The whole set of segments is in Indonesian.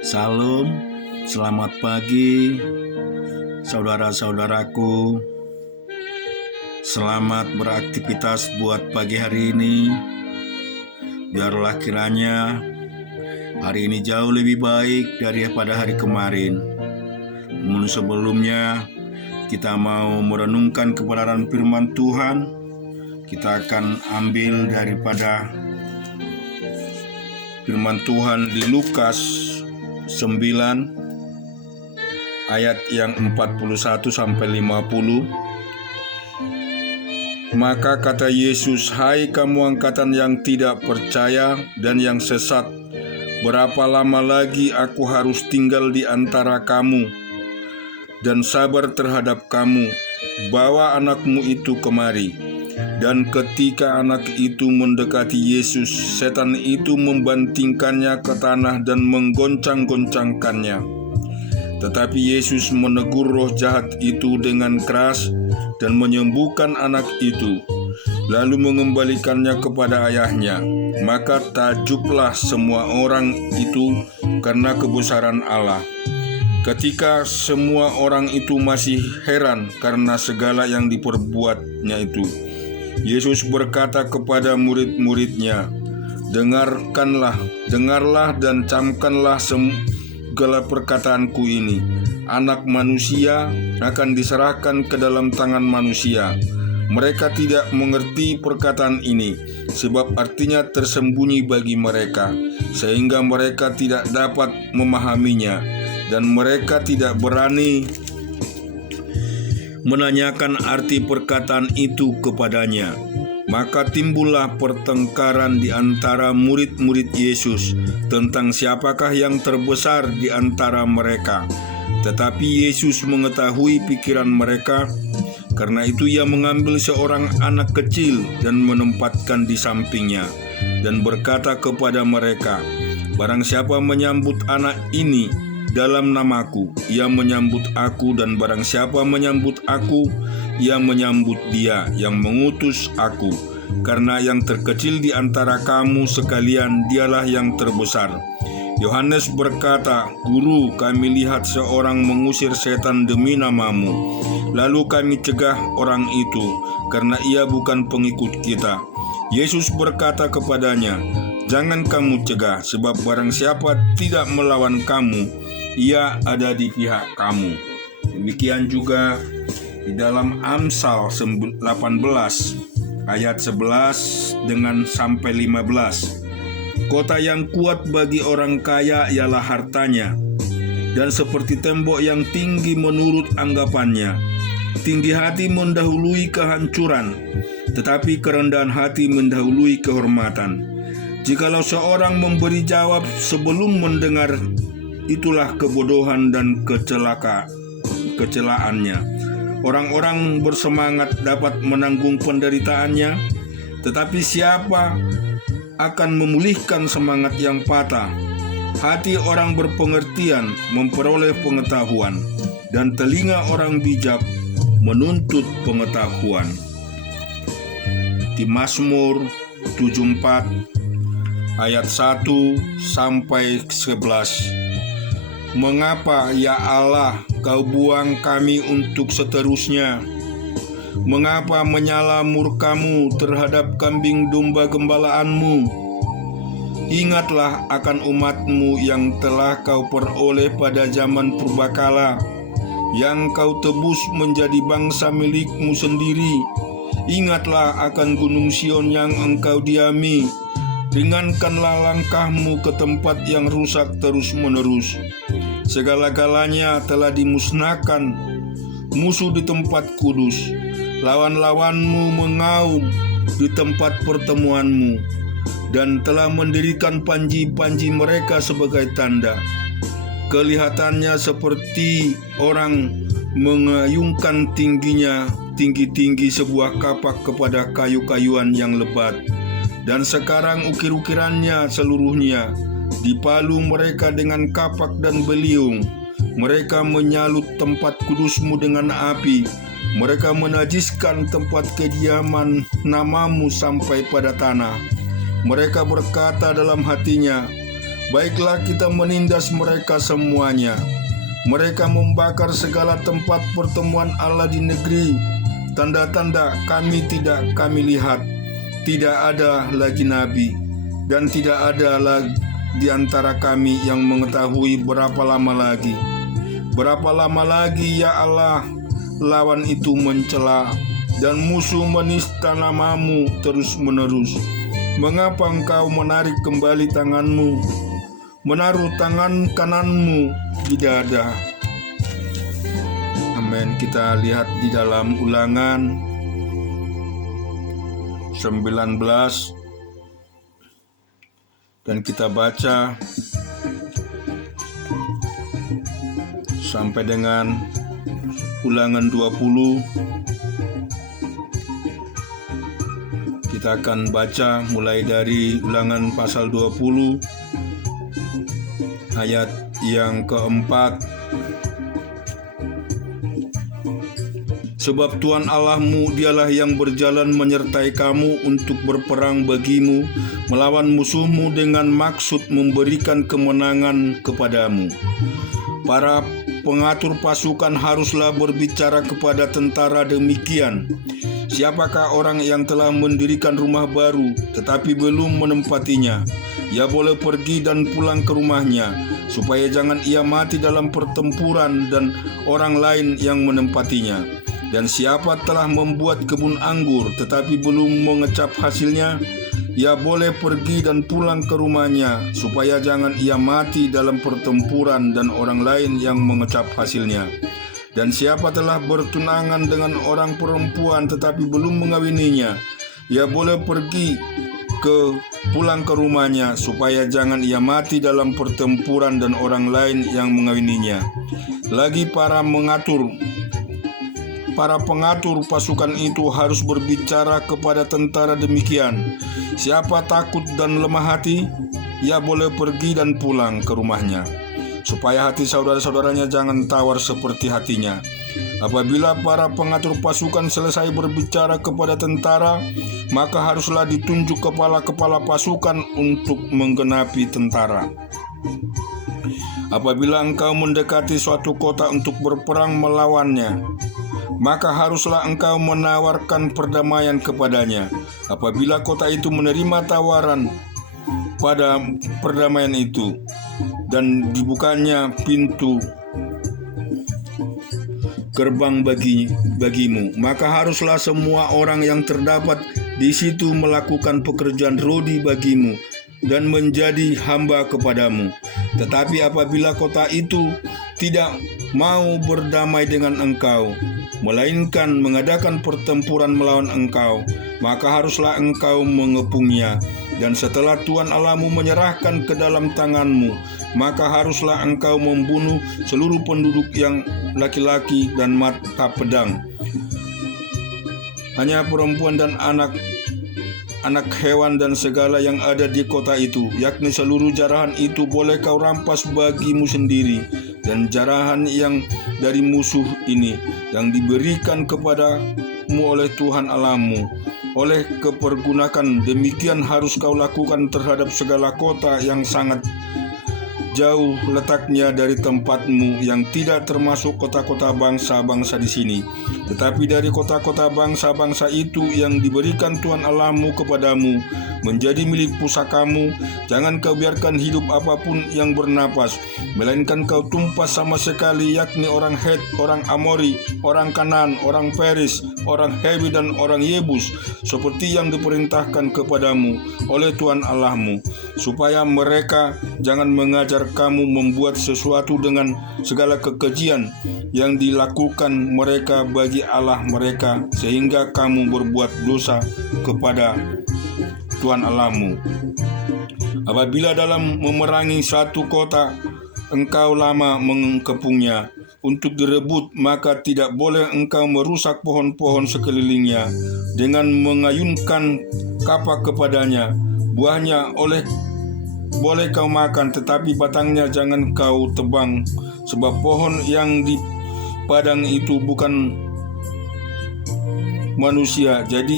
Salam, selamat pagi saudara-saudaraku. Selamat beraktivitas buat pagi hari ini. Biarlah kiranya hari ini jauh lebih baik daripada hari kemarin. Namun sebelumnya kita mau merenungkan kebenaran firman Tuhan. Kita akan ambil daripada firman Tuhan di Lukas 9 ayat yang 41 sampai 50. Maka kata Yesus, "Hai kamu angkatan yang tidak percaya dan yang sesat, berapa lama lagi aku harus tinggal di antara kamu dan sabar terhadap kamu? Bawa anakmu itu kemari." Dan ketika anak itu mendekati Yesus, setan itu membantingkannya ke tanah dan menggoncang-goncangkannya. Tetapi Yesus menegur roh jahat itu dengan keras dan menyembuhkan anak itu, lalu mengembalikannya kepada ayahnya. Maka takjublah semua orang itu karena kebesaran Allah. Ketika semua orang itu masih heran karena segala yang diperbuatnya itu, Yesus berkata kepada murid-muridnya, Dengarlah dan camkanlah segala perkataanku ini. Anak manusia akan diserahkan ke dalam tangan manusia. Mereka tidak mengerti perkataan ini, sebab artinya tersembunyi bagi mereka, sehingga mereka tidak dapat memahaminya, dan mereka tidak berani menanyakan arti perkataan itu kepadanya. Maka timbullah pertengkaran di antara murid-murid Yesus tentang siapakah yang terbesar di antara mereka. Tetapi Yesus mengetahui pikiran mereka, karena itu ia mengambil seorang anak kecil dan menempatkan di sampingnya, dan berkata kepada mereka, "Barang siapa menyambut anak ini dalam namaku, ia menyambut aku, dan barang siapa menyambut aku, ia menyambut dia yang mengutus aku. Karena yang terkecil di antara kamu sekalian, dialah yang terbesar." Yohanes berkata, "Guru, kami lihat seorang mengusir setan demi namamu, lalu kami cegah orang itu, karena ia bukan pengikut kita." Yesus berkata kepadanya, "Jangan kamu cegah, sebab barang siapa tidak melawan kamu, ia ada di pihak kamu." Demikian juga di dalam Amsal 18 ayat 11 dengan sampai 15. "Kota yang kuat bagi orang kaya ialah hartanya, dan seperti tembok yang tinggi menurut anggapannya. Tinggi hati mendahului kehancuran, tetapi kerendahan hati mendahului kehormatan. Jikalau seorang memberi jawab sebelum mendengar, itulah kebodohan dan kecelaannya. Orang-orang bersemangat dapat menanggung penderitaannya, tetapi siapa akan memulihkan semangat yang patah? Hati orang berpengertian memperoleh pengetahuan, dan telinga orang bijak menuntut pengetahuan." Di Mazmur 74 ayat 1 sampai 11. "Mengapa, ya Allah, kau buang kami untuk seterusnya? Mengapa menyala murkamu terhadap kambing domba gembalaanmu? Ingatlah akan umatmu yang telah kau peroleh pada zaman purbakala, yang kau tebus menjadi bangsa milikmu sendiri. Ingatlah akan gunung Sion yang engkau diami. Ringankanlah langkahmu ke tempat yang rusak terus-menerus. Segala-galanya telah dimusnahkan, musuh di tempat kudus. Lawan-lawanmu mengaum di tempat pertemuanmu, dan telah mendirikan panji-panji mereka sebagai tanda. Kelihatannya seperti orang mengayunkan tinggi-tinggi sebuah kapak kepada kayu-kayuan yang lebat. Dan sekarang ukir-ukirannya seluruhnya dipalu mereka dengan kapak dan beliung. Mereka menyalut tempat kudusmu dengan api. Mereka menajiskan tempat kediaman namamu sampai pada tanah. Mereka berkata dalam hatinya, Baiklah kita menindas mereka semuanya. Mereka membakar segala tempat pertemuan Allah di negeri. Tanda-tanda kami lihat. Tidak ada lagi nabi, dan tidak ada lagi di antara kami yang mengetahui berapa lama lagi. Berapa lama lagi ya Allah lawan itu mencela dan musuh menista namamu terus-menerus. Mengapa engkau menarik kembali tanganmu, menaruh tangan kananmu di dada? Amin. Kita lihat di dalam Ulangan 19 dan kita baca sampai dengan Ulangan 20. Kita akan baca mulai dari Ulangan pasal 20 ayat yang keempat. Sebab Tuhan Allahmu dialah yang berjalan menyertai kamu untuk berperang bagimu, melawan musuhmu dengan maksud memberikan kemenangan kepadamu. Para pengatur pasukan haruslah berbicara kepada tentara demikian. Siapakah orang yang telah mendirikan rumah baru tetapi belum menempatinya? Ia boleh pergi dan pulang ke rumahnya, supaya jangan ia mati dalam pertempuran dan orang lain yang menempatinya. Dan siapa telah membuat kebun anggur tetapi belum mengecap hasilnya, ia boleh pergi dan pulang ke rumahnya, supaya jangan ia mati dalam pertempuran dan orang lain yang mengecap hasilnya. Dan siapa telah bertunangan dengan orang perempuan tetapi belum mengawininya, ia boleh pergi pulang ke rumahnya, supaya jangan ia mati dalam pertempuran dan orang lain yang mengawininya. Lagi para pengatur pasukan itu harus berbicara kepada tentara demikian. Siapa takut dan lemah hati, ia boleh pergi dan pulang ke rumahnya, supaya hati saudara-saudaranya jangan tawar seperti hatinya. Apabila para pengatur pasukan selesai berbicara kepada tentara, maka haruslah ditunjuk kepala-kepala pasukan untuk menggenapi tentara. Apabila engkau mendekati suatu kota untuk berperang melawannya, maka haruslah engkau menawarkan perdamaian kepadanya. Apabila kota itu menerima tawaran pada perdamaian itu, dan dibukanya pintu gerbang bagimu, maka haruslah semua orang yang terdapat di situ melakukan pekerjaan rodi bagimu dan menjadi hamba kepadamu. Tetapi apabila kota itu tidak mau berdamai dengan engkau, melainkan mengadakan pertempuran melawan engkau, maka haruslah engkau mengepungnya. Dan setelah Tuhan Allahmu menyerahkan ke dalam tanganmu, maka haruslah engkau membunuh seluruh penduduk yang laki-laki dan mata pedang. Hanya perempuan dan anak hewan dan segala yang ada di kota itu, yakni seluruh jarahan itu boleh kau rampas bagimu sendiri. Dan jarahan yang dari musuh ini yang diberikan kepadamu oleh Tuhan Allahmu oleh kepergunakan, demikian harus kau lakukan terhadap segala kota yang sangat jauh letaknya dari tempatmu, yang tidak termasuk kota-kota bangsa-bangsa di sini, tetapi dari kota-kota bangsa-bangsa itu yang diberikan Tuhan Allahmu kepadamu menjadi milik pusakamu. Jangan kau biarkan hidup apapun yang bernapas, melainkan kau tumpas sama sekali, yakni orang Het, orang Amori, orang Kanaan, orang Peris, orang Hewi dan orang Yebus, seperti yang diperintahkan kepadamu oleh Tuhan Allahmu, supaya mereka jangan mengajar kamu membuat sesuatu dengan segala kekejian yang dilakukan mereka bagi Allah mereka, sehingga kamu berbuat dosa kepada Tuhan Allahmu. Apabila dalam memerangi satu kota engkau lama mengepungnya untuk direbut, maka tidak boleh engkau merusak pohon-pohon sekelilingnya dengan mengayunkan kapak kepadanya. Buahnya boleh kau makan, tetapi batangnya jangan kau tebang, sebab pohon yang di padang itu bukan manusia, jadi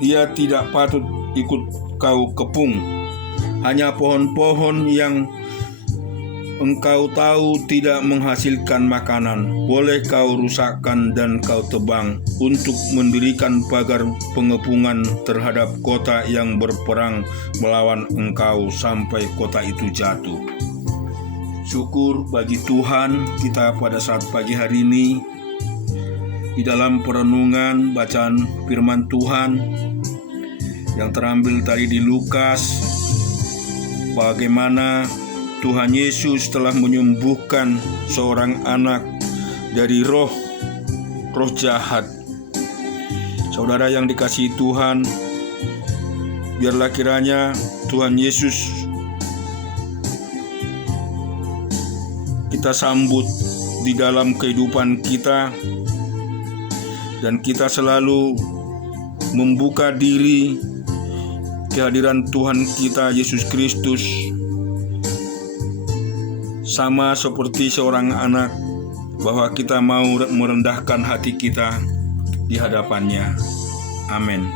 ia tidak patut ikut kau kepung. hanya pohon-pohon yang Engkau tahu tidak menghasilkan makanan, boleh Kau rusakkan dan Kau tebang untuk mendirikan pagar pengepungan terhadap kota yang berperang melawan Engkau sampai kota itu jatuh. Syukur bagi Tuhan kita pada saat pagi hari ini, di dalam perenungan bacaan firman Tuhan yang terambil tadi di Lukas, bagaimana Tuhan Yesus telah menyembuhkan seorang anak dari roh jahat. Saudara yang dikasihi Tuhan, biarlah kiranya Tuhan Yesus kita sambut di dalam kehidupan kita, dan kita selalu membuka diri kehadiran Tuhan kita Yesus Kristus, sama seperti seorang anak, bahwa kita mau merendahkan hati kita di hadapannya. Amin.